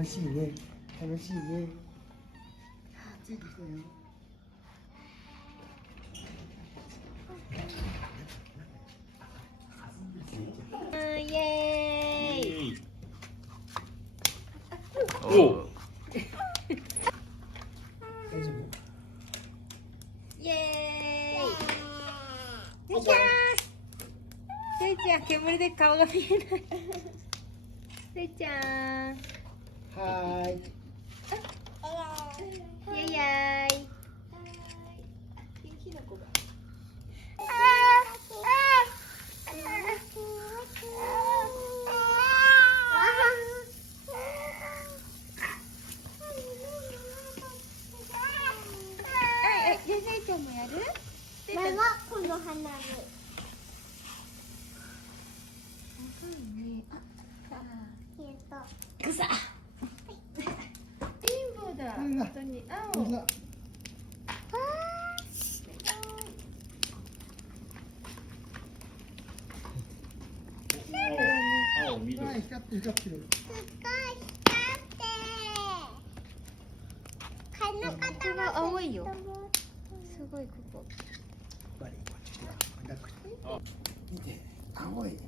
楽しいね。楽しいね。ついてきたよ。イエーイ。おお。大丈夫？イエーイ。せいちゃん。せいちゃん、煙で顔が見えない。せいちゃん。はーい。イエイヤーイ。で、せいちゃんもやる？ママ、この花火。消えた。くさ。レインボーだ。本当に青。ほら。青、緑。はい、光ってる光ってる。すごい光って。ここが青いよ。すごいここ。バリこっち来てよ。抱っこして見て、青い。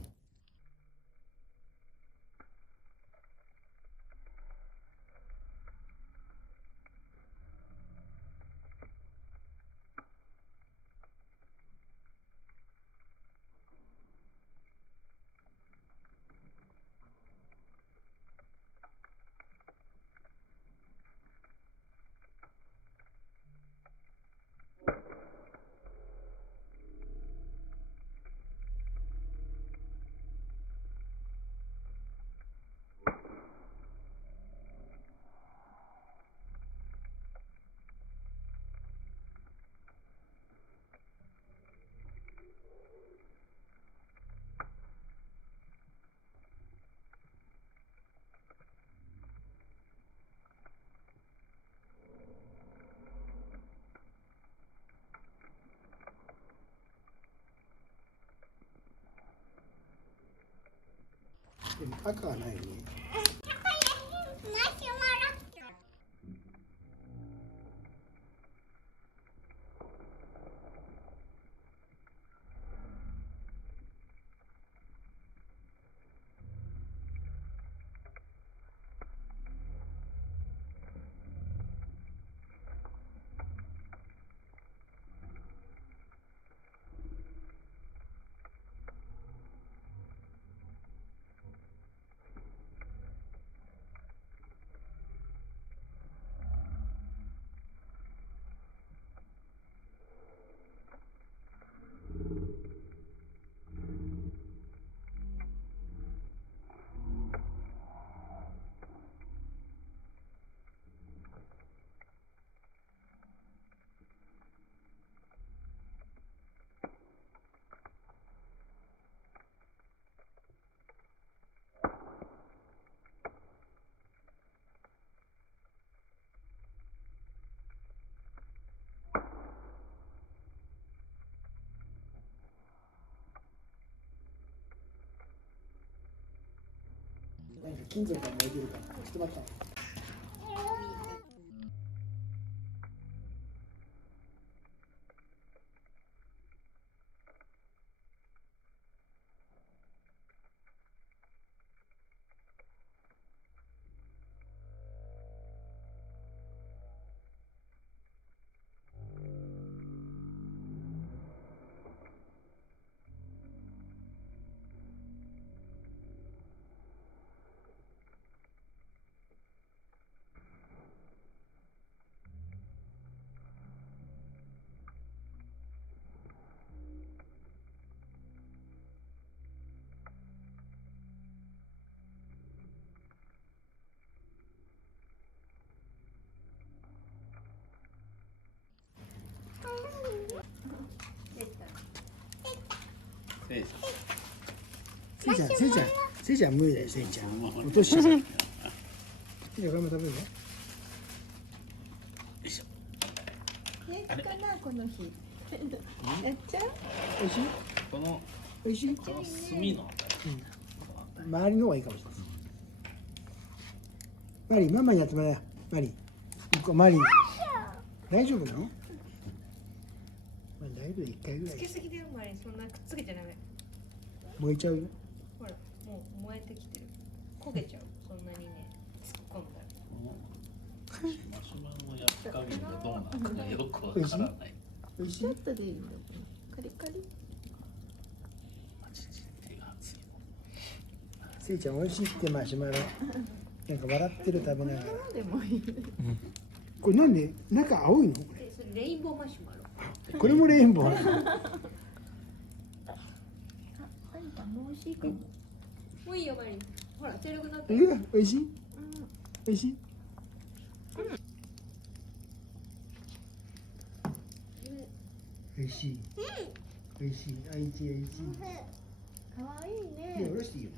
でも赤はないね。なんか金属が燃えてるから、ちょっと待って。せいちゃん、せいちゃん、せいちゃん無理だよ、せいちゃん。落としちゃう。いや、これも食べるの。平気かな、この日。やっちゃう？美味しい？この、美味しい？この炭の。周りの方がいいかもしれない。マリー、ママにやってもらえよ。マリー。一個マリー。大丈夫なの？まあ、だいぶ一回ぐらい。つけすぎだよマリー、そんなくっつけちゃダメ。燃えちゃうよ。ほらもう燃えてきてる。焦げちゃう、そんなにね突っ込んだら。マシュマロの焼き加減がどうなのかよくわからない。美味しいちょっとでいいんだよ。カリカリ。マジで手が熱い。せいちゃん美味しいってマシュマロ。なんか笑ってる食べながら。でもいい。これなんで中青いの？これ。それレインボーマシュマロ。これもレインボーなの。あ、アニタも美味しいかも。もういいよマリー。ほら茶色くなってる。美味しい？美味しい？美味しい。美味しい。あ、いちいち。かわいいで、ね。おろしていいよ。